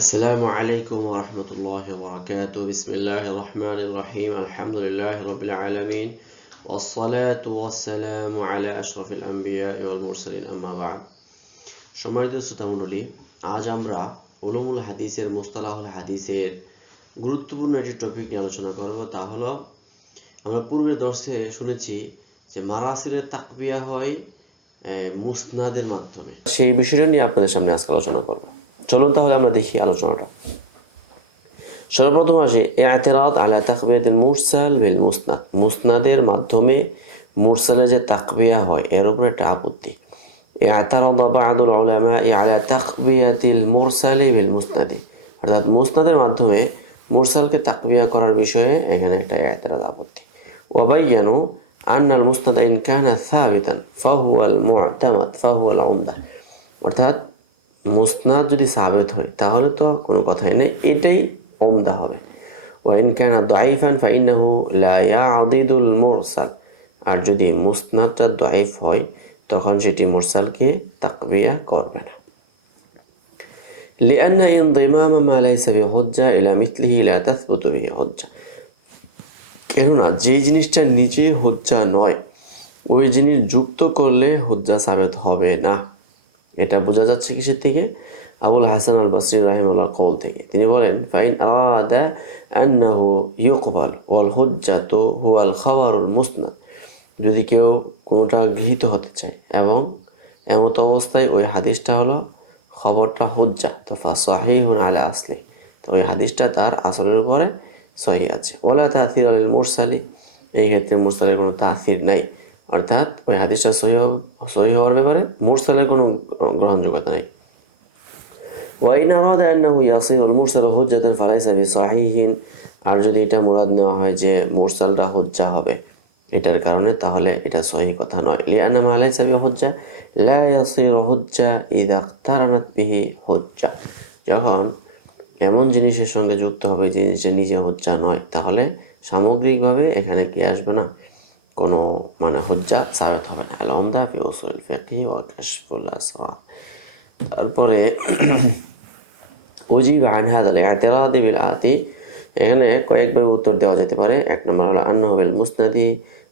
আসসালামু আলাইকুম ওয়া রাহমাতুল্লাহি ওয়া বারাকাতুহু। বিসমিল্লাহির রহমানির রহিম। আলহামদুলিল্লাহি রাব্বিল আলামিন। ওয়াস সালাতু ওয়াস সালামু আলা আশরাফিল আমবিয়া ওয়াল মুরসালিন। আম্মা বা'দ। সম্মানিত শ্রোতামণ্ডলী, আজ আমরা উলুমুল হাদিসের, মুস্তালাহুল হাদিসের গুরুত্বপূর্ণ একটি টপিক নিয়ে আলোচনা করব। তা হলো, আমরা পূর্বে দর্শে শুনেছি যে মারাসিলের তাকবিয়া হয় মুসনাদের মাধ্যমে। সেই বিষয়টা নিয়ে আপনাদের সামনে আজকে আলোচনা করব। চলুন তাহলে আমরা দেখি আলোচনাটা সর্বপ্রথম আসে এতেরাত আলা তাকবিয়াতিল মুরসাল বিল মুসনাদ মুসনাদের মাধ্যমে মুরসালে যে তাকবিয়া হয় এর উপর একটা আপত্তি اعترض بعض العلماء على تقبية المرسل بالمسند অর্থাৎ মুসনাদের মাধ্যমে মুরসালকে তাকবিয়া করার বিষয়ে এখানে একটা এতেরাদ আপত্তি وبينوا أن المسند إن كان ثابتا فهو المعتمد فهو العمدة অর্থাৎ মুসনাদ যদি সাবেত হয় তাহলে তো কোনো কথাই নেই এটাই ওমদা হবে ওয়াইন কানা দাইফান ফাইনাহু লা ইয়াদিদুল মুরসাল আর যদি মুসনাদটা দাইফ হয় তখন সেটি মুরসালকে তাকবিয়া করবে না لأن انضمام ما ليس بحجة إلى مثله لا تثبت به حجة কেননা যে জিনিসটা নিজে হজ্জা নয় ওই জিনিস যুক্ত করলে হজ্জা সাবেত হবে না এটা বোঝা যাচ্ছে কিসের থেকে? আবুল হাসান আল বাসরি রাহিমুল্লাহ কৌল থেকে। তিনি বলেন, ফাইন আলাদা আন্নাহু ইউকবাল ওয়াল হুয়াল খাবারুল মুসনাদ। যদি কেউ কোনোটা গৃহীত হতে চায় এবং এমত অবস্থায় ওই হাদিসটা হলো খবরটা হুজ্জা তো ফা সাহিহুন আলা আসলি। তো ওই হাদিসটা তার আসলের উপরে সহি আছে। ওলা তাথির আলিল মুরসালি, এই ক্ষেত্রে মুরসালের কোনো তাথির নাই। অর্থাৎ ওই হাদিসটা সহি সহি হওয়ার ব্যাপারে মুরসালের কোনো গ্রহণযোগ্যতা নেই। ওয়াইন আরাদা আন্নাহু ইয়াসিরুল মুরসাল হুজ্জাতান ফালাইসা বিসাহিহিন, আর যদি এটা মুরাদ নেওয়া হয় যে মুরসালটা হুজ্জা হবে এটার কারণে, তাহলে এটা সহি কথা নয়। লিআন্না মা লাইসা বিহুজ্জা লা ইয়াসিরু হুজ্জা ইযা ইখতারানাত বিহি হুজ্জা। যখন এমন জিনিসের সঙ্গে যুক্ত হবে জিনিসটা নিজে হজ্জা নয়, তাহলে সামগ্রিকভাবে এখানে কি আসবে না? কোনো মানে হজ্জা সাবেত হবে না। আল আমদা ফি উসুল ফিকহি ওয়া তারপরে উজিব আন হাদাল ইআতিরাদ বিল আতি। এখানে কয়েকভাবে উত্তর দেওয়া যেতে পারে। এক নম্বর হলো, আন্নাহু বিল মুসনাদি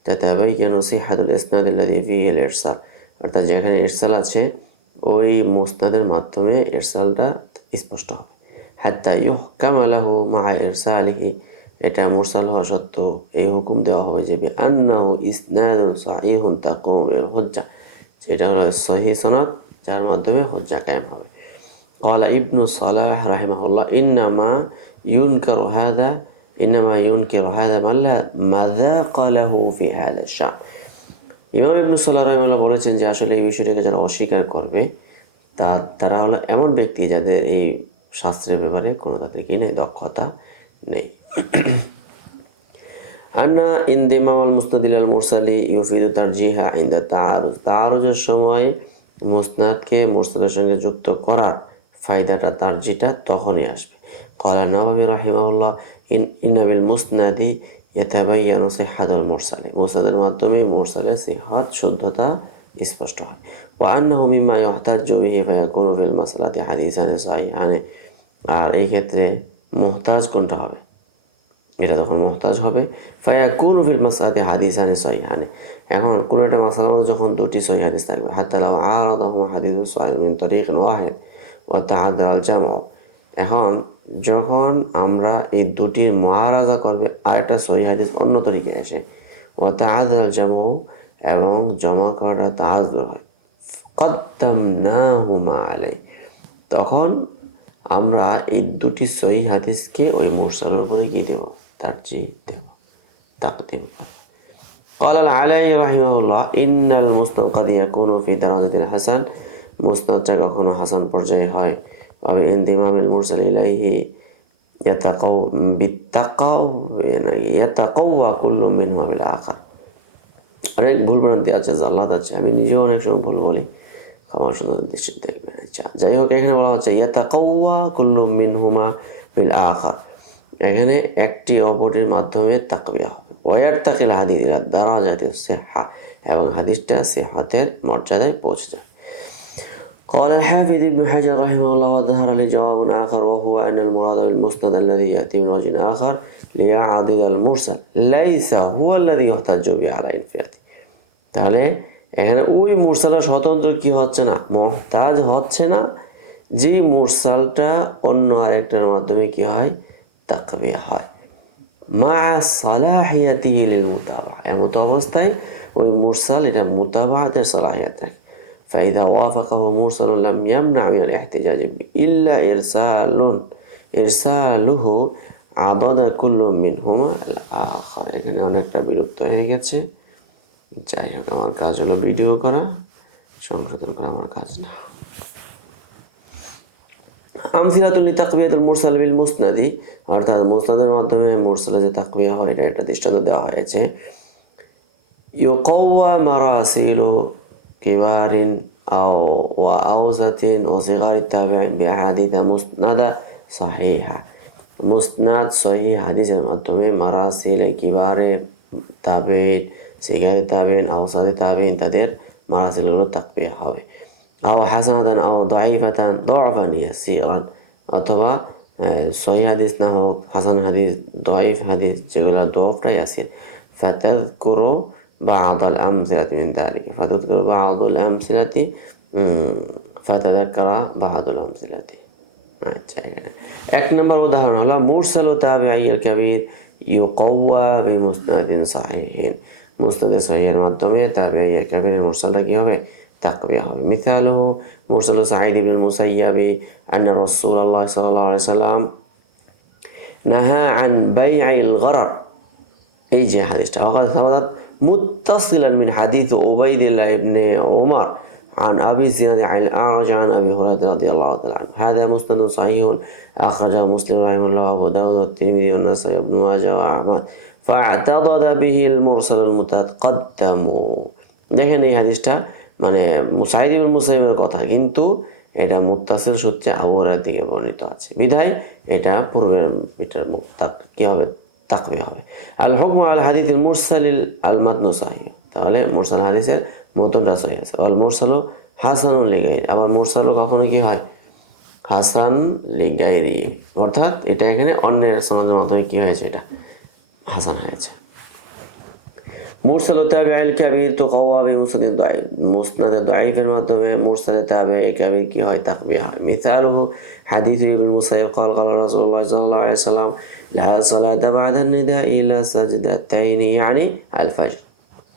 তাতাবায়ানু সিহাতুল ইসনাদ আল্লাযী ফিহি আল ইরসাল। অর্থাৎ যেখানে ইরসাল আছে, ওই মুসনাদের মাধ্যমে ইরসালটা স্পষ্ট হবে। হাত্তা ইউহকামা লাহু মা ইরসালিহি। এটা মুরসাল হওয়া সত্ত্বেও এই হুকুম দেওয়া হবে যে আন্নাহু ইসনাদুন সাহিহুন তাকুম বিল হুজ্জা যেটা হলো সহি সনদ যার মাধ্যমে হজ্জা কায়েম হবে قال ابن صلاح رحمه الله إنما ينكر هذا إنما ينكر هذا من لا مذاق له في هذا الشأن ইমাম ইবনু সাল্লাহ রহমাল্লাহ বলেছেন যে আসলে এই বিষয়টাকে যারা অস্বীকার করবে তা তারা হলো এমন ব্যক্তি যাদের এই শাস্ত্রের ব্যাপারে কোনো তাদের কি নেই দক্ষতা নেই আন্না মুস্তাদিল আল মুরসালি ইউফিদু ইন্দা সময় মুসনাদকে সঙ্গে যুক্ত করার ফায়দাটা তার যেটা তখনই আসবে। কলা নবাবী রাহিমাউল্লাহ ইন ইনাবিল মুসনাদি মুরসালে মুরসাদের মাধ্যমে মুরসালে সিহাত, শুদ্ধতা স্পষ্ট হয়। ওয়া আন্নাহু মিম্মা ইহতাজ্জু বিহি ফিল আর এই ক্ষেত্রে মুহতাজ কোনটা হবে? এটা তখন মোহতাজ হবে। ফায়া কোন ফিল মাসাদি হাদিসানে সহিহানে এখন কোনো একটা মাসালার মধ্যে যখন দুটি সহি হাদিস থাকবে, হাত্তা লাউ আরাদাহুম হাদিসু সহিহ মিন তরিকিন ওয়াহিদ ওয়া তাআদ্দা আল জামউ। এখন যখন আমরা এই দুটির মহারাজা করবে, আরেকটা সহি হাদিস অন্য তরিকে এসে ওয়া তাআদ্দা আল জামউ এবং জমা করাটা তাআজ্জুর হয়। কদ্দামনাহুমা আলাই তখন আমরা এই দুটি সহি হাদিসকে ওই মুরসালের উপরে গিয়ে দেব। তারজি দেব তাকদিম করব قال العلي رحمه الله إن المسند قد يكون في درجة الحسن مسند যা কখনো হাসান পর্যায়ে হয় তবে انضمام المرسل إليه يتقو بالتقو يتقوى كل منهما بالآخر অনেক ভুল ভ্রান্তি আছে জাল্লাদ আছে আমি নিজেও অনেক সময় ভুল বলি ক্ষমা সুন্দর দৃষ্টি দেখবেন আচ্ছা যাই হোক এখানে বলা হচ্ছে ইয়াতা কৌয়া কুল্লু মিন হুমা বিল আখার এখানে একটি অপরটির মাধ্যমে তাকবিয়া হবে ওয়ার তাকিল হাদিস দ্বারা জাতীয় সেহা এবং হাদিসটা সেহাতের মর্যাদায় পৌঁছে যায় قال الحافظ ابن حجر رحمه الله وظهر لي جواب آخر وهو أن المراد بالمسند الذي يأتي من وجه آخر ليعضد المرسل ليس هو الذي يحتج به على انفراده তাহলে এখানে ওই মুরসালের স্বতন্ত্র কি হচ্ছে না মহতাজ হচ্ছে না যে মুরসালটা অন্য আরেকটার মাধ্যমে কি হয় তাকবে হয় মা সালাহিয়াতিহি লিল মুতাবা এমত অবস্থায় ওই মুরসাল এটা মুতাবাতের সালাহিয়াত রাখে فإذا وافقه مرسل لم يمنع من الاحتجاج به إلا إرسال إرساله عضد كل منهما الآخر এখানে অনেকটা বিরক্ত হয়ে গেছে যাই হোক আমার কাজ হলো ভিডিও করা সংশোধন করা আমার কাজ না আমসিলাতুল তাকবিয়াতুল মুরসাল বিল মুসনাদি, অর্থাৎ মুসনাদের মাধ্যমে মুরসালে যে তাকবিয়া হয়, এটা একটা দৃষ্টান্ত দেওয়া হয়েছে। কিবারিন আও ওয়া আউজাতিন ও সিগারি তাবিঈন বিআহাদিথা মুসনাদা সাহিহা। মুসনাদ সহি হাদিসের মাধ্যমে কিবারে তাবিন তাবিন আউসাদি তাবিন তাদের মারাসিলগুলো তাকবিয়া হবে। আও হাসানাতান আও দাইফাতান দফান ইয়াসিরান অথবা সহি হাদিস না হোক হাসান হাদিস দয়ফ হাদিস যেগুলো দফটা ইয়াসির ফাতাযকুরু بعض الأمثلة من ذلك فتذكر بعض الأمثلة فتذكر بعض الأمثلة আচ্ছা এখানে এক নম্বর উদাহরণ হলো মুরসাল তাবিঈ কবির ইউকাওয়া বিমুসনাদিন সাহিহিন মুসনাদে সহিহের মাধ্যমে তাবিঈ কবিরের মুরসালটা কি হবে তাকবিয়া হবে মিসালুহু মুরসাল সাঈদ ইবনে মুসাইয়াবি আন্না রাসূলুল্লাহ সাল্লাল্লাহু আলাইহি সাল্লাম নাহা আন বাই'il গরার এই যে হাদিসটা ওয়াকাদ সাবাদাত মুত্তাসিলান মিন হাদিস উবাইদিল্লাহ ইবনে ওমর عن أبي زياد عن الأعرج عن أبي هريرة رضي الله تعالى عنه هذا مسند صحيح أخرجه مسلم رحمه الله وأبو داود والترمذي والنسائي وابن ماجه وأحمد فاعتضد به المرسل المتقدم দেখেন এই হাদিসটা মানে মুসাইদ ইবনে মুসাইবের কথা, কিন্তু এটা মুত্তাসিল সূত্রে আবহাওয়ার দিকে বর্ণিত আছে। বিধায় এটা পূর্বের এটার কি হবে? তাকবি হবে। আল হুকম আল হাদিসিল মুরসালিল আল মাতনু সাহি তাহলে মুরসাল হাদিসের মতনটা সহি আছে। আল মুরসালও হাসানুল লিগাইর। আবার মুরসালও কখনো কি হয়? হাসান লিগাইরি। অর্থাৎ এটা এখানে অন্যের সমাজের মাধ্যমে কী হয়েছে? এটা হাসান হয়েছে। মুরসাল তাবিআল কাবির তো কওয়া বিমুসনাদ দাঈফ মুসনাদ দাঈফের মাধ্যমে মুরসাল তাবিআ কাবির কি হয় তাকবিয়া হয় মিসালুহু হাদিস ইবনে মুসাইব قال قال رسول الله صلى الله عليه وسلم لا صلاة بعد النداء إلا سجدتين يعني الفجر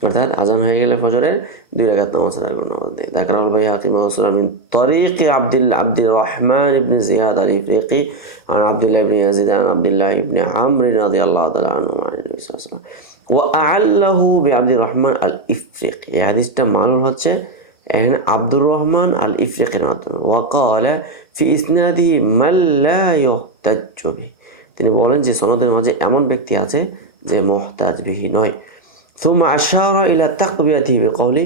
অর্থাৎ আজান হয়ে গেলে ফজরের দুই রাকাত নামাজ আর কোনো নামাজ নেই ذكر البيهقي موصولا من طريق عبد عبد الرحمن بن زياد الإفريقي عن عبد الله بن يزيد عن عبد الله بن عمرو رضي الله تعالى عنه عن النبي صلى الله عليه وسلم ও আল্লাহু বে আব্দুর রহমান আল ইফরিক এই হাদিসটা মালুর হচ্ছে এখানে আব্দুর রহমান আল ইফরিকের মাধ্যমে ওয়াকাল ফি ইসনাদি মাল্লাহতাজবি তিনি বলেন যে সনদের মাঝে এমন ব্যক্তি আছে যে মহতাজ মোহতাজবিহি নয়। সুম আশারা ইলা তাকবিয়াতি কহলি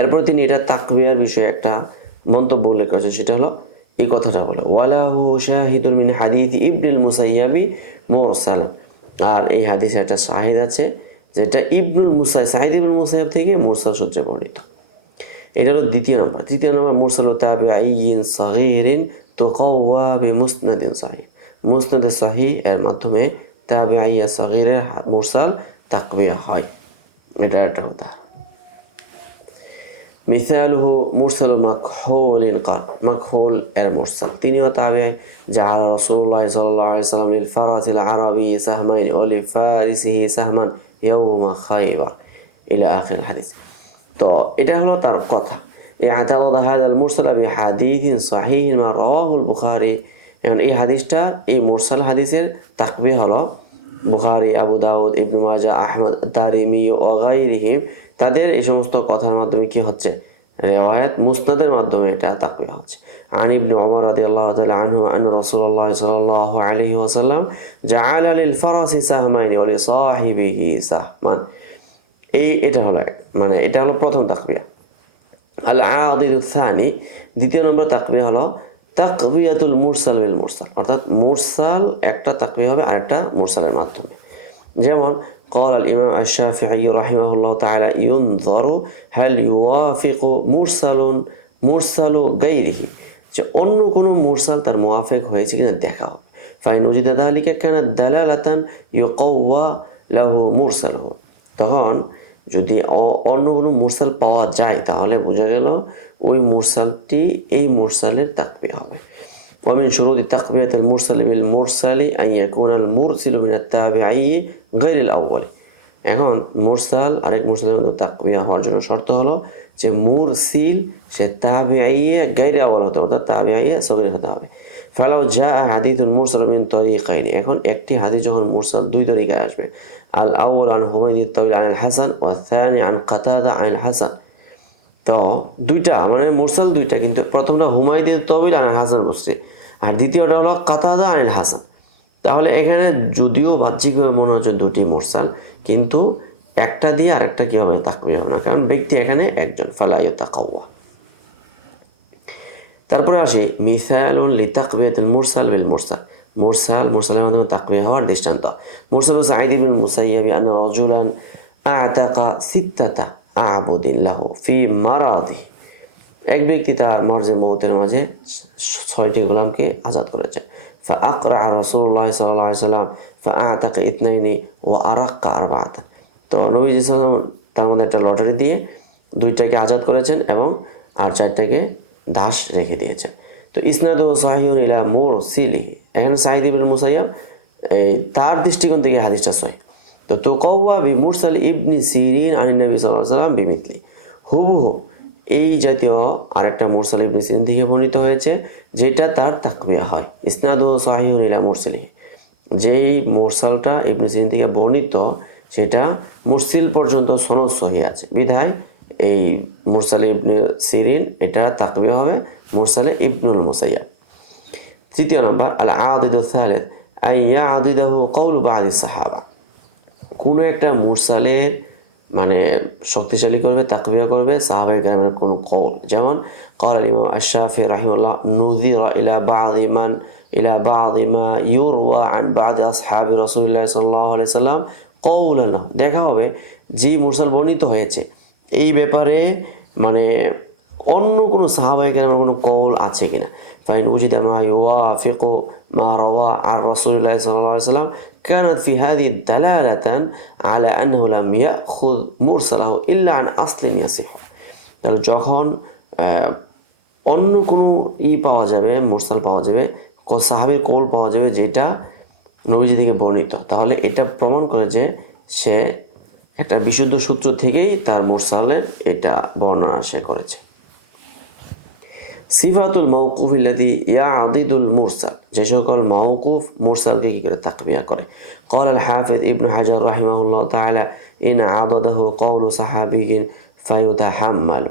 এরপর তিনি এটা তাকবিয়ার বিষয়ে একটা মন্তব্য উল্লেখ করেছেন, সেটা হলো এই কথাটা বলে, ওয়ালাহু শাহিদুল মিন হাদিদ ইবনুল মুসাইয়াবি মোরসালাম আর এই হাদিসে একটা শাহিদ আছে, যেটা ইবনুল মুসাই, সাহিদ ইবনুল মুসাহেব থেকে মোরসাল সূত্রে বর্ণিত। এটা হলো দ্বিতীয় নম্বর। তৃতীয় নম্বর, মোরসাল তাবে আইন সাহিরিন তো কওয়াবে মুসনাদিন সাহি মুসনাদে সাহি এর মাধ্যমে তাবে আইয়া সাহিরের মোরসাল তাকবিয়া হয়। এটা একটা উদাহরণ। مثاله مرسل مكحول قال مكحول المرسل تيني وتابعي جعل رسول الله صلى الله عليه وسلم للفرس العربي سهمين ولفارسه سهما يوم خيبر إلى آخر الحديث তো এটা হলো তার কথা اعترض هذا المرسل بحديث صحيح ما رواه البخاري এখন এই হাদিসটা এই মুরসাল হাদিসের তাকবি হলো বুখারি আবু দাউদ ইবনু মাজা আহমদ তারিমি ও গাইরিহিম তাদের এই সমস্ত কথার মাধ্যমে কি হচ্ছে? রেওয়ায়াত মুসনাদের মাধ্যমে এটা তাকুয়া হচ্ছে। আন ইবনে ওমর রাদিয়াল্লাহু তাআলা আনহু আন রাসূলুল্লাহ সাল্লাল্লাহু আলাইহি ওয়াসাল্লাম জাআলা লিল ফারাসি সাহমাইনি ওয়া লিসাহিবিহি সাহমান। এই, এটা হলো মানে এটা হলো প্রথম তাকবিয়া আল আদিদু সানি, দ্বিতীয় নম্বর তাকবিয়া হলো তাকবিয়াতুল মুরসাল বিল মুরসাল। অর্থাৎ মুরসাল একটা তাকবিয়া হবে আরেকটা মুরসালের মাধ্যমে। যেমন قال الإمام الشافعي رحمه الله تعالى ينظر هل يوافق مرسل মুরসাল ও গাইরিহি যে অন্য কোনো মুরসাল তার মোয়াফেক হয়েছে কিনা দেখা হবে ফাইন উজিদা তাহলিকা কেন দালালাতান ইউকাওয়া লাহু মুরসাল তখন যদি অ- অন্য কোনো মুরসাল পাওয়া যায় তাহলে বোঝা গেল ওই মুরসালটি এই মুরসালের তাকবিয়া হবে ومن شروط تقوية المرسل بالمرسل أن يكون المرسل من التابعي গৈরিল আউ্বলে এখন মুরসাল, আরেক মুরসালের মধ্যে তাকবিয়া হওয়ার জন্য শর্ত হলো যে মুরসিল সে তাবে আইয়ে গাইরে আওয়াল হতে হবে, অর্থাৎ তাবে আইয়ে সগির হতে হবে। ফেলাও যা হাদিতুল মুরসাল মিন তরিকাইনি। এখন একটি হাতি যখন মুরসাল দুই তরিকায় আসবে, আল আউল আন হুমায়দির তবিল আনিল হাসান ও থানি আন কাতাদা আনিল হাসান। তো দুইটা মানে মুরসাল দুইটা, কিন্তু প্রথমটা হুমায়দির তবিল আনিল হাসান বসছে, আর দ্বিতীয়টা হলো কাতাদা আনিল হাসান। তাহলে এখানে যদিও বাহ্যিকভাবে মনে হচ্ছে দুটি মুরসাল, কিন্তু একটা দিয়ে আরেকটা কী হবে তাকবি হবে না? কারণ ব্যক্তি এখানে একজন ফালাই তাকাওয়া। তারপরে আসি, মিসালুন লি তাকবিয়াতুল মুরসাল বিল মুরসাল। মুরসাল, মুরসালের মাধ্যমে তাকবিয়া হওয়ার দৃষ্টান্ত। মুরসাল সাঈদ বিন মুসাইয়াবি আন রাজুলান আতাকা সিত্তাতা আবুদিল্লাহ ফি মারাদি। এক ব্যক্তি তার মর্জে, মৌতের মাঝে ছয়টি গোলামকে আজাদ করেছে। فأقرع رسول الله صلى الله عليه وسلم فأعتق اثنين وأرق أربعة তো নবীজি সাল্লাম তার মধ্যে একটা লটারি দিয়ে দুইটাকে আজাদ করেছেন এবং আর চারটাকে দাস রেখে দিয়েছেন তো ইসনাদ ও সাহিউন ইলা মোর সিলি এখানে সাহিদ ইবিন মুসাইয়াব এই তার দৃষ্টিকোণ থেকে হাদিসটা সহি তো তো কৌয়া বি মুরসাল ইবনি সিরিন আনি নবী সাল্লাহ সাল্লাম বিমিতলি হুবহু এই জাতীয় আরেকটা মুরসাল ইবনি থেকে বর্ণিত হয়েছে, যেটা তার তাকবিয়া হয়। ইসনাদ সাহিউন ইলা মুরসালি যেই মুরসালটা ইবনি সিরিন থেকে বর্ণিত, সেটা মুরসিল পর্যন্ত সনদ সহি আছে। বিধায় এই মুরসালে ইবনে সিরিন এটা তাকবিয়া হবে মুরসালে ইবনুল মুসাইয়া তৃতীয় নম্বর আল আদিদ সালেদ আইয়া আদিদাহু কৌল বাদি সাহাবা। কোনো একটা মুরসালের মানে শক্তিশালী করবে তাকবিয়া করবে সাহাবাই গ্রামের কোনো কৌল। যেমন কর ইমাম আশাফি রাহিমুল্লাহ নুদিরা ইলা বাদ ইমান ইলা বাদ ইমা ইউর ওয়া আন বাদ আসহাবি রসুল্লাহ সাল্লাহ সাল্লাম কৌলানা দেখা হবে জি মুরসাল বর্ণিত হয়েছে। এই ব্যাপারে মানে অন্য কোনো সাহাবাই গ্রামের কোনো কৌল আছে কিনা। ফাইন উজিদা মা ইউয়া ফিকো ইউওয়াফিকু মা রাওয়া আর রাসূলুল্লাহ সাল্লাল্লাহু আলাইহি ওয়াসাল্লাম كانت في هذه دلالة على أنه لم يأخذ مرسله إلا عن أصل يصح তাহলে যখন আহ, অন্য কোনো ই পাওয়া যাবে মুরসাল পাওয়া যাবে ক- সাহাবীর কৌল পাওয়া যাবে যেটা নবীজি থেকে বর্ণিত তাহলে এটা প্রমাণ করে যে সে একটা বিশুদ্ধ সূত্র থেকেই তার মুরসালের এটা বর্ণনা সে করেছে সিফাতুল মৌকুফ ইল্লাদি ইয়া আদিদুল মুরসাল। যে সকল মৌকুফ মুরসালকে কী করে? তাকবিয়া করে। কল আল হাফিদ ইবনু হাজার রাহিমাহুল্লাহ তাহলে ইন আদদাহ কৌল সাহাবিগিন ফায়ুদা হাম্মাল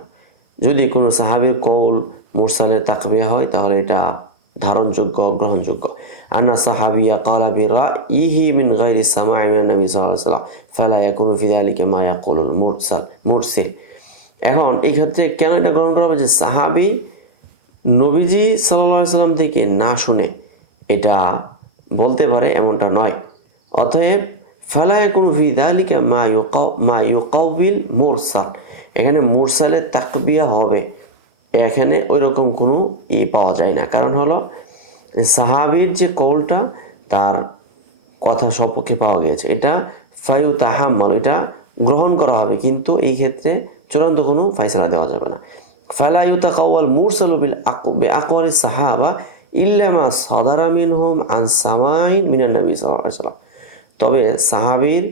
যদি কোনো সাহাবির কৌল মুরসালে তাকবিয়া হয়, তাহলে এটা ধারণযোগ্য গ্রহণযোগ্য আনা সাহাবিয়া কালাবি রা ইহি মিন গাইরি সামাই মিন নবী সাল্লাল্লাহু আলাইহি ফালা ইয়াকুনু ফি যালিকা মুরসাল মুরসিল। এখন এই ক্ষেত্রে কেন এটা গ্রহণ করা হবে? যে সাহাবি নবীজি সাল্লাহ সাল্লাম থেকে না শুনে এটা বলতে পারে এমনটা নয়। অতএব ফেলায় কোনো ফিদালিকা মা ইউকাউ, মা ইউকাউবিল মোরসাল। এখানে মুরসালের তাকবিয়া হবে। এখানে ওই রকম কোনো ই পাওয়া যায় না। কারণ হলো, সাহাবির যে কৌলটা, তার কথা সপক্ষে পাওয়া গিয়েছে। এটা ফায়ু তাহাম্মাল এটা গ্রহণ করা হবে। কিন্তু এই ক্ষেত্রে চূড়ান্ত কোনো ফাইসলা দেওয়া যাবে না। ফালা ইউতাকাওয়াল মুরসালু বিল আকবে আকওয়ালি সাহাবা ইল্লামা সাদারা মিনহুম আন সামাইন মিনান নবী ওয়াসাল্লাম। তবে সাহাবীর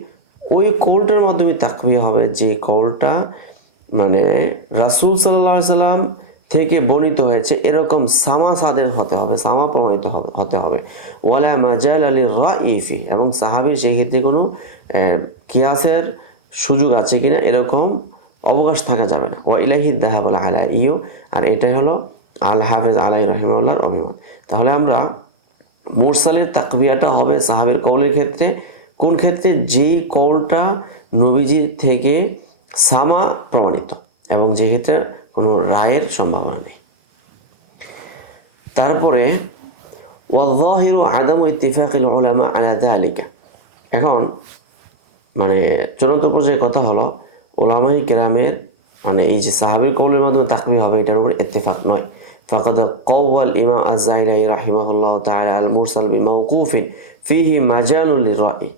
ওই কৌলটার মাধ্যমে তাকবিয়া হবে, যে কৌলটা মানে রাসূল আলাইহি সাল্লাম থেকে বর্ণিত হয়েছে, এরকম সামা সাদের হতে হবে, সামা প্রমাণিত হতে হবে। ওয়ালা মাজাল আলী রা ইফি এবং সাহাবির সেই ক্ষেত্রে কোনো কিয়াসের সুযোগ আছে কিনা, এরকম অবকাশ থাকা যাবে না। ওয়া ইলাহি দাহাবুল আলা ইউ আর এটাই হলো আল হাফেজ আলাই রহিমাল্লাহর অভিমত। তাহলে আমরা মুরসালের তাকবিয়াটা হবে সাহাবের কৌলের ক্ষেত্রে। কোন ক্ষেত্রে? যেই কৌলটা নবীজির থেকে সামা প্রমাণিত, এবং যে ক্ষেত্রে কোনো রায়ের সম্ভাবনা নেই। তারপরে ওয়াহিরু আদম ইত্তিফাকিল ওলামা আলা দালিকা। এখন মানে চূড়ান্ত পর্যায়ে কথা হলো ওলামাই কেরামের মানে এই যে সাহাবির কৌলের মাধ্যমে তাকবি হবে এটার উপর ইত্তেফাক নয় فقد قوى الإمام الزاهري رحمه الله تعالى المرسل بموقوف فيه مجال للرأي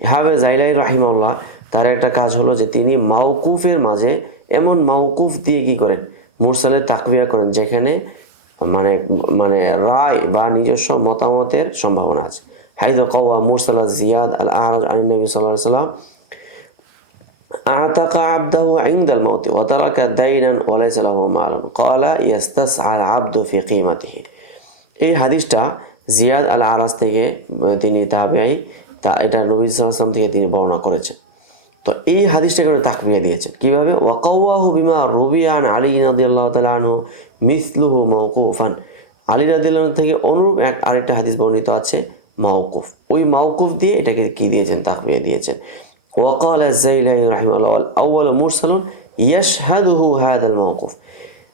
হাফেজ জাইলাই রাহিমাল্লাহ তার একটা কাজ হলো যে তিনি মাউকুফের মাঝে এমন মাউকুফ দিয়ে কি করেন মুরসালের তাকবিয়া করেন যেখানে মানে মানে রায় বা নিজস্ব মতামতের সম্ভাবনা আছে হাইদ কওয়া মুরসাল জিয়াদ আল আরাজ আলী নবী সাল্লাহ সাল্লাম أعتق عبده عند الموت وترك دينا وليس له مال قال يستسعى العبد في قيمته এই হাদিসটা জিয়াদ আল আরাজ থেকে তিনি তাবেই তা এটা নবী সাল্লাম থেকে তিনি বর্ণনা করেছেন তো এই হাদিসটা করে তাকবিয়া দিয়েছেন কিভাবে ওয়াকাউয়াহু বিমা রুবিয়ান আলী রাদিয়াল্লাহু তাআলা আনহু মিসলুহু মাওকুফান আলী রাদিয়াল্লাহু থেকে অনুরূপ এক আরেকটা হাদিস বর্ণিত আছে মাওকুফ ওই মাওকুফ দিয়ে এটাকে কি দিয়েছেন তাকবিয়া দিয়েছেন وقال الزيلاني رحمه الله الأول مرسل يشهده هذا الموقف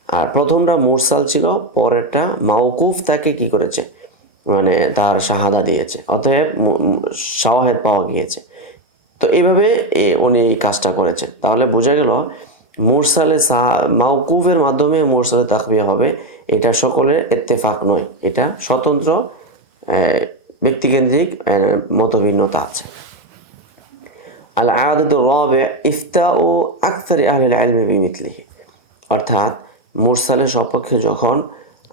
আর প্রথমটা মুরসাল ছিল পরেরটা মাওকুফ তাকে কি করেছে মানে তার শাহাদা দিয়েছে অতএব শাওয়াহেদ পাওয়া গিয়েছে তো এইভাবে এ উনি এই কাজটা করেছেন তাহলে বোঝা গেল মুরসালে মাউকুফের মাধ্যমে মুরসালে তাকবিয়া হবে এটা সকলের এত্তেফাক নয় এটা স্বতন্ত্র ব্যক্তিকেন্দ্রিক মতভিন্নতা আছে العادة الرابع إفتاء أكثر أهل العلم بمثله অর্থাৎ মুরসালের সপক্ষে যখন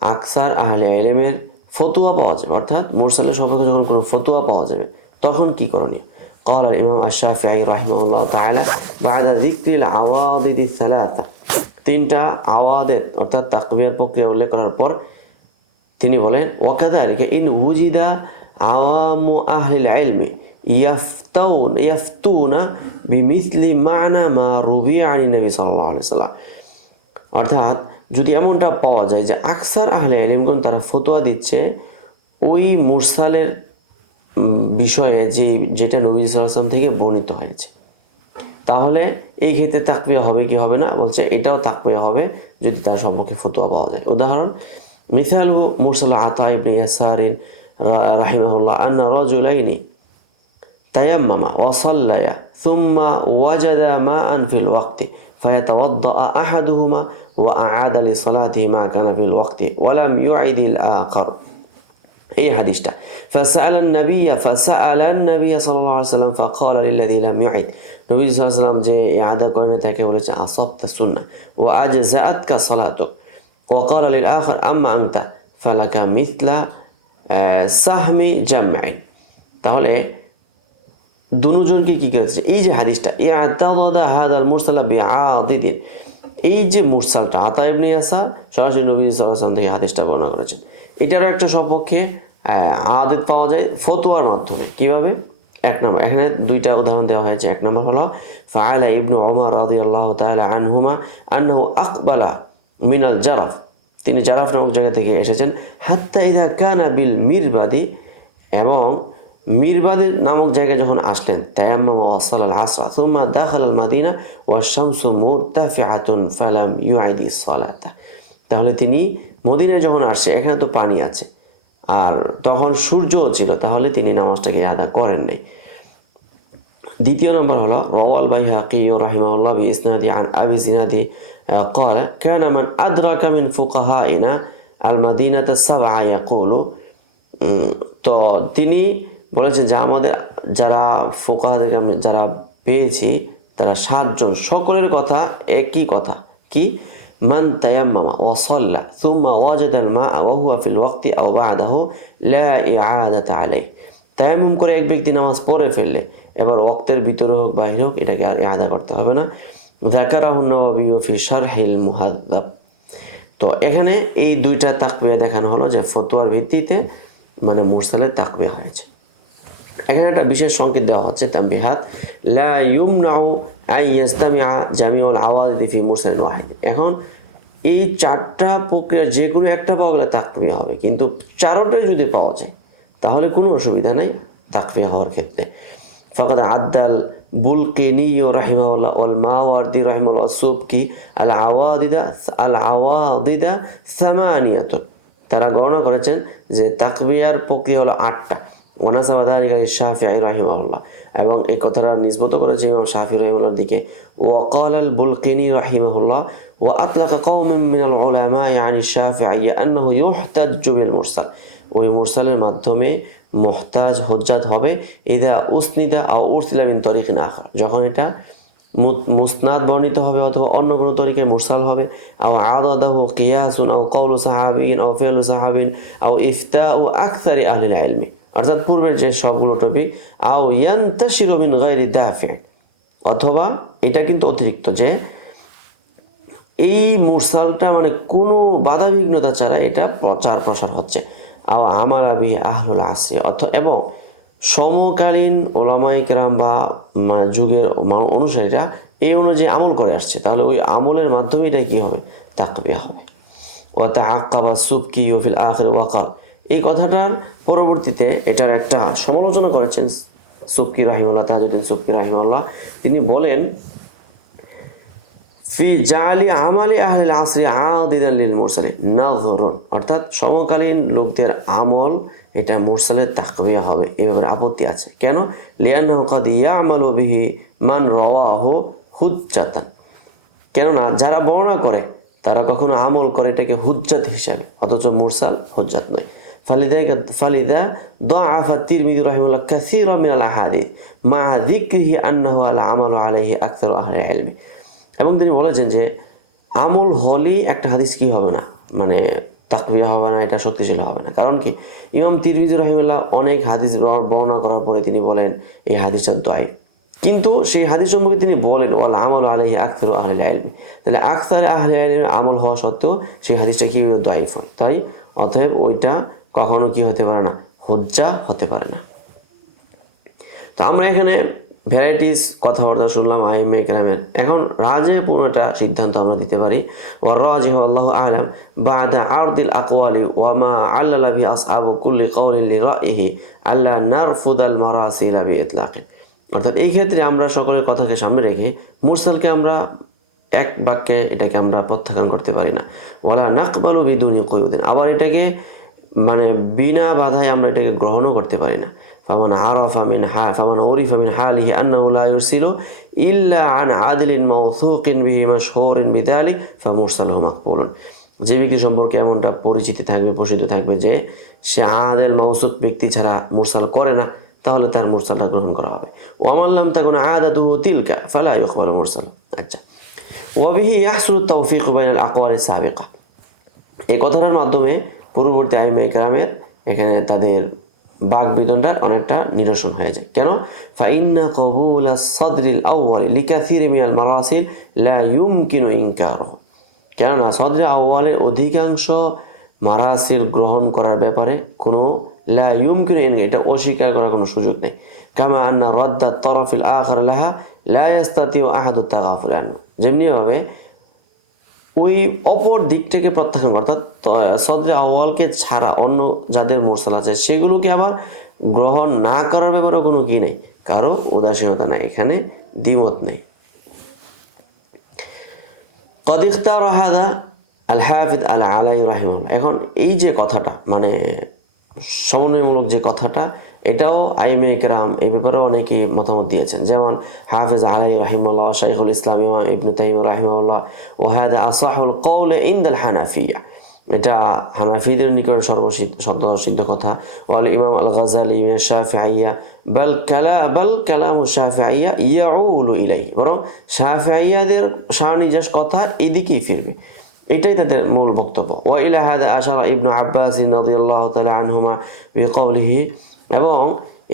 আকসার আহলে এলেমের ফতুয়া পাওয়া যাবে অর্থাৎ মুরসালের সপক্ষে যখন কোনো ফতুয়া পাওয়া যাবে তখন কি করণীয় قال الإمام الشافعي رحمه الله تعالى بعد ذكر العواضد الثلاثة তিনটা আওয়াদের অর্থাৎ তাকবিয়ার প্রক্রিয়া উল্লেখ করার পর তিনি বলেন ওয়াকাদালিকা ইন উজিদা আওয়ামু আহলিল ইলমি ইয়াফতাউন ইয়াফতুনা বিমিসলি মানা মা রুবি আনি নবী আলাইহি সাল্লাম অর্থাৎ যদি এমনটা পাওয়া যায় যে আকসার আহলে ইলমগণ তারা ফতোয়া দিচ্ছে, ওই মুরসালের বিষয়ে যে, যেটা নবী সাল্লাম থেকে বর্ণিত হয়েছে। তাহলে এই ক্ষেত্রে তাকবিয়া হবে কি হবে না? বলছে এটাও তাকবিয়া হবে যদি তার সম্পর্কে ফতোয়া পাওয়া যায়। উদাহরণ মিসাল মুরসাল আতা ইবনে ইয়াসারিন রাহিমাহুল্লাহ আন্না রাজুলাইনি তায়াম্মামা ওয়াসাল্লায়া সুম্মা ওয়াজাদা মা আন ফিল ওয়াক্তি فيتوضأ أحدهما وأعاد لصلاته ما كان في الوقت ولم يعد الآخر هي حديثة فسأل النبي فسأل النبي صلى الله عليه وسلم فقال للذي لم يعد النبي صلى الله عليه وسلم যে ইআদা করেন তাকে বলেছে أصبت السنة وأجزأتك صلاتك وقال للآخر أما أنت فلك مثل سهم جمع তাহলে দুজনকে কি করেছে? এই যে হাদিসটা ইয়াতাদা হাদাল মুরসালা বিআদিদিন। এই যে মুরসালটা, আতা ইবনে ইয়াসা সরাসরি নবী সাল্লাল্লাহু থেকে হাদিসটা বর্ণনা করেছেন। এটারও একটা সপক্ষে আদিত পাওয়া যায় ফতোয়ার মাধ্যমে। কীভাবে? এক নম্বর, এখানে দুইটা উদাহরণ দেওয়া হয়েছে। এক নম্বর হলো, ফাআলা ইবনু ওমর রাদিয়াল্লাহু তাআলা আনহুমা আন্নাহু আকবালা মিনাল জারাফ। তিনি জারাফ নামক জায়গা থেকে এসেছেন। হাত্তা ইদা কানা বিল মিরবাদি। এবং মিরবাদের নামক জায়গায় যখন আসলেন তায়াম্মাম ওয়াসাল আল আসরা সুম্মা দাখাল আল মাদিনা ওয়া শামসু মুরতাফিআতুন ফালাম ইউআইদি সালাতা তাহলে তিনি মদিনায় যখন আসছে এখানে তো পানি আছে আর তখন সূর্যও ছিল তাহলে তিনি নামাজটাকে আদা করেন নাই দ্বিতীয় নম্বর হলো রওয়াল বাই হাকি ও রাহিমাউল্লাহ বি ইসনাদি আন আবি জিনাদি قال كان من أدرك من فقهائنا المدينة السبعة يقول তো তিনি বলেছেন যে আমাদের যারা ফোকাহাদেরকে আমি যারা পেয়েছি, তারা সাতজন, সকলের কথা একই কথা। কি? মান তায়াম্মামা ওয়াসাল্লা সুম্মা ওয়াজাদাল মা ওয়াহুয়া ফিল ওয়াক্তি আও বাদাহু লা ইআদাতা আলাই তায়াম্মুম করে এক ব্যক্তি নামাজ পড়ে ফেললে, এবার ওয়াক্তের ভিতরে হোক, বাহির হোক, এটাকে আর আদা করতে হবে না। যাকারাহু নওয়াবি ফি শারহিল মুহাদ্দাব। তো এখানে এই দুইটা তাকবিয়া দেখানো হলো যে ফতোয়ার ভিত্তিতে মানে মুরসালের তাকবিয়া হয়েছে। এখানে একটা বিশেষ সংকেত দেওয়া হচ্ছে তাম্বিহাত লা আই ফি এখন এই চারটা প্রক্রিয়া যে কোনো একটা পাওয়া গেলে তাকফিয়া হবে। কিন্তু চারোটাই যদি পাওয়া যায়, তাহলে কোনো অসুবিধা নেই তাকফিয়া হওয়ার ক্ষেত্রে। ফকাত আদ্দাল বুলকেনি ও রাহিমাউল্লাহ ওল মাওয়ার্দি রাহিমাউল্লাহ সুবকি আল আওয়াদিদা আল আওয়াদিদা সামানিয়াতুন। তারা গণনা করেছেন যে তাকবিয়ার প্রক্রিয়া হলো আটটা। ওয়ানাসাবা দালিকা শাফিআই রাহিমাহুল্লাহ এবং এই কথাটা নিসবত করেছে ইমাম শাফি রহিমুল্লাহর দিকে ওয়াকাল আল বুলকিনি রাহিমাহুল্লাহ وأطلق قوم من العلماء عن الشافعية أنه يحتج بالمرسل ওই মুরসালের মাধ্যমে মোহতাজ হজ্জাত হবে ইদা উসনিদা আও উরসিলা মিন তরিকিন আখার যখন এটা মু- মুসনাদ বর্ণিত হবে অথবা অন্য কোনো তরিকে মুরসাল হবে আও আদাদাহু কিয়াসুন আও কওলু সাহাবিন আও ফিলু সাহাবিন আও ইফতাউ আকসারি আহলিল ইলমি অর্থাৎ পূর্বের যে সবগুলো টপিক আও ইয়ান্তাশিরু মিন গায়রি দাফি। অথবা এটা কিন্তু অতিরিক্ত যে এই মুরসালটা মানে কোনো বাধা বিঘ্নতা ছাড়া এটা প্রচার প্রসার হচ্ছে। আও আমার আবি আহলুল আসি অর্থ এবং সমকালীন ওলামাই কেরাম বা মানে যুগের অনুসারীরা এই অনুযায়ী আমল করে আসছে। তাহলে ওই আমলের মাধ্যমে এটা কী হবে? তাকবিয়া হবে। ও তা আক্কাবা সুবকি ওফিল আখের ওয়াকাল এই কথাটার পরবর্তীতে এটার একটা সমালোচনা করেছেন সুবকি রাহিমুল্লাহ তাজুদ্দিন সুবকি রাহিমুল্লাহ। তিনি বলেন, ফি জালি আমালি আহলিল আসরি আদিদান লিল মুরসালি নাযরুন, অর্থাৎ সমকালীন লোকদের আমল এটা মুরসালের তাকবিয়া হবে। এই ব্যাপারে আপত্তি আছে। কেন? লিয়ান্নাহু কাদ ইয়ামালু বিহি মান রাওয়াহু হুজ্জাতান। কেননা যারা বর্ণনা করে, তারা কখনো আমল করে এটাকে হুজ্জাত হিসাবে, অথচ মুরসাল হুজ্জাত নয়। فلذلك فلذا ضعف الترمذي رحمه الله كثيرا من الاحاديث مع ذكره انه العمل عليه اكثر اهل العلم এবং তিনি বলেছেন যে আমল হলেই একটা হাদিস কি হবে না মানে তাকবিয়া হবে না এটা শক্তিশালী হবে না কারণ কি ইমাম তিরমিজি রহিমুল্লাহ অনেক হাদিস ব- বর্ণনা করার পরে তিনি বলেন এই হাদিসটা দয় কিন্তু সেই হাদিস সম্পর্কে তিনি বলেন ওয়াল আমল আলহি আখতার আহলে আলমি তাহলে আখতার আহলে আলমের আমল হওয়া সত্ত্বেও সেই হাদিসটা কি দয়ফ হয় তাই অতএব ওইটা কখনো কি হতে পারে না? হজ্জা হতে পারে না। তো আমরা এখানে ভ্যারাইটিস কথাবার্তা শুনলাম আইএমএ গ্রামের এখন রাজে পুরোটা সিদ্ধান্ত আমরা দিতে পারি। ও রাজে আল্লাহ আরদিল আকওয়ালি ওয়ামা আল্লাহ বি আসহাবু কুল্লি রাইহি আল্লাহ বি অর্থাৎ এই ক্ষেত্রে আমরা সকলের কথাকে সামনে রেখে মুরসালকে আমরা এক বাক্যে এটাকে আমরা প্রত্যাখ্যান করতে পারি না। ওয়ালা নাকবালু বিদুনি কয়ুদিন। আবার এটাকে মানে বিনা বাধায় আমরা এটাকে গ্রহণও করতে পারি না। ফামান আরাফা মিন হা, ফামান উরিফা মিন হালিহি আন্নাহু লা ইউরসিলু ইল্লা আন আদিলিন মাওথুকিন বিহি মাশহুরিন বিযালিক ফামুরসালহু মাকবুলুন। যে ব্যক্তি সম্পর্কে এমনটা পরিচিতি থাকবে, প্রসিদ্ধ থাকবে যে সে আদেল মাউসুক ব্যক্তি ছাড়া মুরসাল করে না, তাহলে তার মুরসালটা গ্রহণ করা হবে। ওয়ামাল্লাম তাকুন আদাতুহু তিলকা ফালা ইউকবালু মুরসাল আচ্ছা। ওয়াবিহি ইয়াহসুলু তাওফিক বাইনাল আকওয়ালি সাবিকা। এই কথাটার মাধ্যমে পূর্ববর্তী আইমে কেরামের এখানে তাদের বাক বিতনটার অনেকটা নিরসন হয়ে যায়। কেন? ফাইন্না কবুল সদরিল আউ্বালি লিকাথির মিয়াল মারাসিল লা ইউমকিনু ইনকারহ। কেননা সদরে আউ্বালের অধিকাংশ মারাসিল গ্রহণ করার ব্যাপারে কোনো লা ইউমকিনু ইনকার, এটা অস্বীকার করার কোনো সুযোগ নেই। কামা আন্না রদ্দা তরফিল আখর লাহা লা ইয়াস্তাতিউ আহাদু তাগাফুল আনহু। যেমনিভাবে ওই অপর দিক থেকে প্রত্যাখ্যান অর্থাৎ সদরে আওয়ালকে ছাড়া অন্য যাদের মোরসাল আছে, সেগুলোকে আবার গ্রহণ না করার ব্যাপারে কোনো কি নেই, কারও উদাসীনতা নাই, এখানে দ্বিমত নেই। কদিখতা রহাদা আল হাফিদ আল আলাই রাহিমুল এখন এই যে কথাটা মানে সমন্বয়মূলক যে কথাটা এটাও আইমে কেরাম এই ব্যাপারে অনেকেই মতামত দিয়েছেন। যেমন হাফিজ আলাই রাহিমাল্লাহ শাইখুল ইসলাম, ইমাম ইবনু তাইম রাহিমাল্লাহ ও হায়দা আসাহুল কৌলে ইন্দাল হানাফিয়া। এটা হানাফিদের নিকট সর্বসিদ্ধ কথা। ওয়াল ইমাম আল গাজালি শাফিআইয়া বাল কালা, বাল কালাম শাফিআইয়া ইয়াউলু ইলাইহি। বরং শাফিআইয়াদের শাহনিজাস কথা এদিকেই ফিরবে। এটাই তাদের মূল বক্তব্য। ওয়া ইলা হাদা আশারা ইবনু আব্বাস রাদিয়াল্লাহু তাআলা আনহুমা বিকওলিহি এবং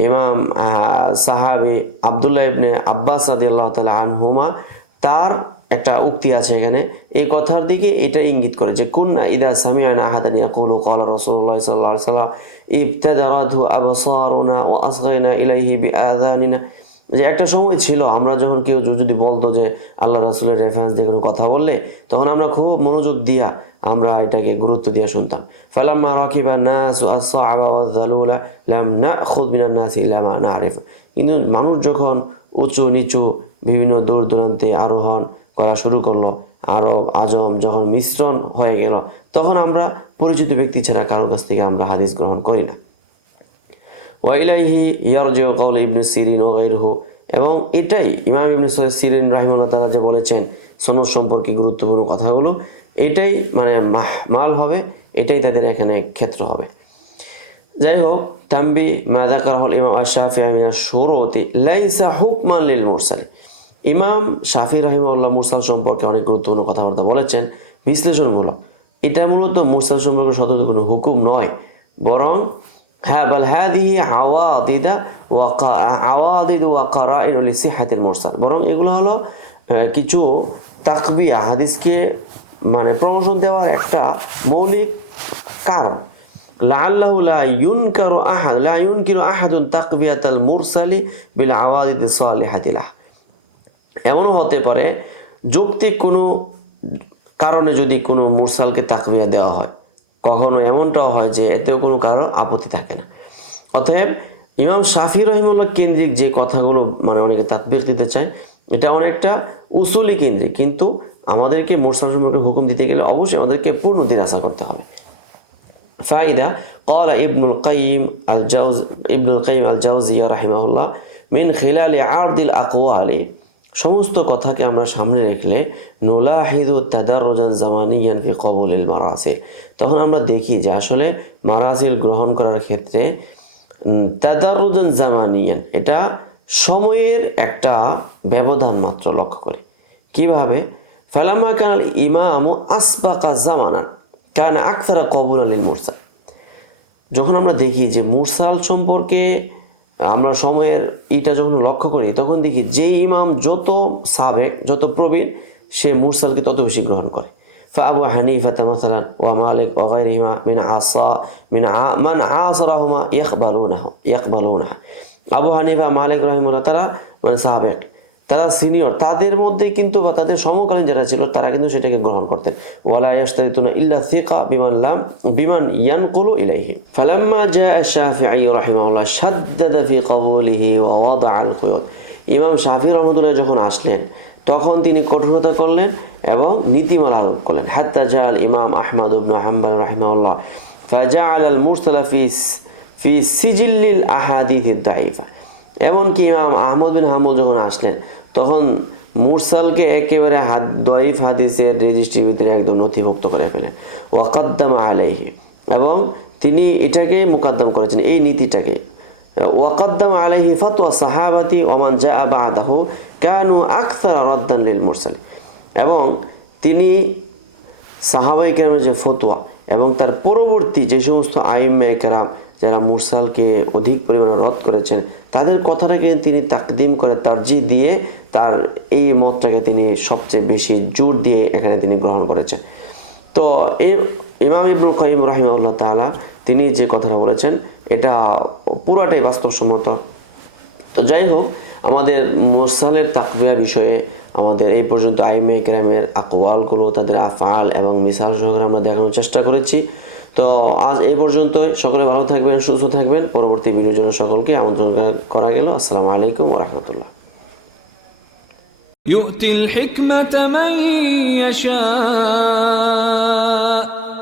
ইমাম সাহাবী আব্দুল্লাহ ইবনে আব্বাস রাদিয়াল্লাহু তাআলা আনহুমা, তার একটা উক্তি আছে এখানে। এই কথার দিকে এটা ইঙ্গিত করে যে, কুন্না ইদা সামিআনা আহাদান ইয়াকুলু ক্বালা রাসূলুল্লাহ সাল্লাল্লাহু আলাইহি ওয়াসাল্লাম ইবতাদারাতহু আবসারুনা ওয়া আসগাইনা ইলাইহি বিআযানিনা। যে একটা সময় ছিল, আমরা যখন কেউ যদি বলতো যে, আল্লাহ রাসূলের রেফারেন্স দিয়ে কোনো কথা বললে, তখন আমরা খুব মনোযোগ দিয়া আমরা এটাকে গুরুত্ব দিয়ে শুনতাম। ফালাম্মা রাকিবা নাস আস-সা'বা ওয়াজ-যালুলা লাম না'খুদ মিনান নাস ইল্লা মা কিন্তু মানুষ যখন উঁচু নিচু বিভিন্ন দূর দূরান্তে আরোহণ করা শুরু করল, আরব, আজম যখন মিশ্রণ হয়ে গেল, তখন আমরা পরিচিত ব্যক্তি ছাড়া কারোর কাছ থেকে আমরা হাদিস গ্রহণ করি না। ওয়াইলাইহি ইয়ারজিউ কাউল ইবনে সিরিন ও গাইরহু এবং এটাই ইমাম ইবনে সিরিন রাহিমাল্লাহ তাআলা যে বলেছেন, সনদ সম্পর্কে গুরুত্বপূর্ণ কথাগুলো। এটাই মানে মাল হবে, এটাই তাদের এখানে ক্ষেত্র হবে। যাই হোক তাম্বি মা যাকারাহুল ইমাম আশ-শাফিঈ মিন আশ-শুরুতি লাইসা হুকমান লিল মুরসাল ইমাম শাফি রাহিমাহুল্লাহ মুরসাল সম্পর্কে অনেক গুরুত্বপূর্ণ কথাবার্তা বলেছেন, বিশ্লেষণমূলক। এটা মূলত মুরসাল সম্পর্কে সতর্ক কোনো হুকুম নয়, বরং হ্যাঁ বল হ্যাঁ হাদিহি আওয়াদিদা ওয়াকা আওয়াদিদ ওয়া কারাইন লিসিহাতিল মুরসাল। বরং এগুলো হলো কিছু তাকবি হাদিসকে মানে প্রমোশন দেওয়ার একটা মৌলিক কারণ لعله لا ينكر أحد لا ينكر أحد تقوية المرسل بالعوارض الصالحة له এমনও হতে পারে যৌক্তিক কোনো কারণে যদি কোনো মুরসালকে তাকবিয়া দেওয়া হয় কখনো এমনটাও হয় যে এতেও কোনো কারো আপত্তি থাকে না অতএব ইমাম শাফি রহিমুল্লাহ কেন্দ্রিক যে কথাগুলো মানে অনেকে তাৎবিক দিতে চায় এটা অনেকটা উসুলি কেন্দ্রিক কিন্তু আমাদেরকে মুরসাল সম্পর্কে হুকুম দিতে গেলে অবশ্যই আমাদেরকে পূর্ণ দিরাসা করতে হবে فائدة قال ابن القيم الجوز ابن القيم الجوزية رحمه الله من خلال عرض الأقوال সমস্ত কথাকে আমরা সামনে রেখলে নোলাহিদু তাদারুজান জামানিয়ান ফি কবুলিল মারাসিল তখন আমরা দেখি যে আসলে মারাসিল গ্রহণ করার ক্ষেত্রে উম, তাদারুজান জামানিয়ান এটা সময়ের একটা ব্যবধান মাত্র লক্ষ্য করি কিভাবে ফালামা কানাল ইমামু আসবাকা জামানান কান আকসারা কবুল আলীল মুরসাল যখন আমরা দেখি যে মুরসাল সম্পর্কে আমরা সময়ের ইটা যখন লক্ষ্য করি তখন দেখি যে ইমাম যত সাবেক যত প্রবীণ সে মুরসালকে তত বেশি গ্রহণ করে فأبو حنيفة مثلا ومالك وغيرهما من عصا من ع... من عاصرهما يقبلونه يقبلونها আবু হানিফা মালিক রহিমুল্লাহ তারা মানে সাবেক তারা সিনিয়র, তাদের মধ্যে কিন্তু বা তাদের সমকালীন যারা ছিল, তারা কিন্তু সেটাকে গ্রহণ করতেন। ওয়ালা বিমান বিমান ইয়ানকুলু ফালাম্মা আল-কুয়ুদ ইমাম শাফি রহমতুল্লাহ যখন আসলেন, তখন তিনি কঠোরতা করলেন এবং নীতিমালা আরোপ করলেন। হাত্তা ইমাম আহমদ ইবনু হাম্বাল রাহিমাহুল্লাহ, ফাজাআল আল-মুরসালা ফি ফি সিজিল্লিল আহাদিথ দাইফা এমনকি ইমাম আহমদ বিন হাম্বল যখন আসলেন তখন মুরসালকে একেবারে হাত দইফ হাদিসের রেজিস্ট্রির ভিতরে একদম নথিভুক্ত করে ফেলেন ওয়াকাদ্দাম আলাইহি। এবং তিনি এটাকে মুকাদ্দাম করেছেন, এই নীতিটাকে। ওয়াকাদ্দাম আলাইহি ফাতোয়া সাহাবাতি ওমান জা বাদাহু কানু আকসার রদ্দান লিল মুরসাল এবং তিনি সাহাবাই কেরামের যে ফতোয়া এবং তার পরবর্তী যে সমস্ত আইম্মে কেরাম যারা মুরসালকে অধিক পরিমাণে রদ করেছেন, তাদের কথাটাকে তিনি তাকদিম করে তারজি দিয়ে তার এই মতটাকে তিনি সবচেয়ে বেশি জোর দিয়ে এখানে তিনি গ্রহণ করেছেন। তো এই ইমাম ইবনুল কাইম রাহিমাউল্লাহ তাআলা তিনি যে কথাটা বলেছেন, এটা পুরাটাই বাস্তবসম্মত। তো যাই হোক, আমাদের মোরসালের তাকবিয়া বিষয়ে আমাদের এই পর্যন্ত আইমে গ্রামের আকওয়ালগুলো তাদের আফআল এবং মিসাল সহকারে আমরা দেখানোর চেষ্টা করেছি তো আজ এই পর্যন্তই সকলে ভালো থাকবেন সুস্থ থাকবেন পরবর্তী ভিডিওর জন্য সকলকে আমন্ত্রণ করা গেল আসসালামু আলাইকুম ওরহমতুল্লাহ يؤتي الحكمة من يشاء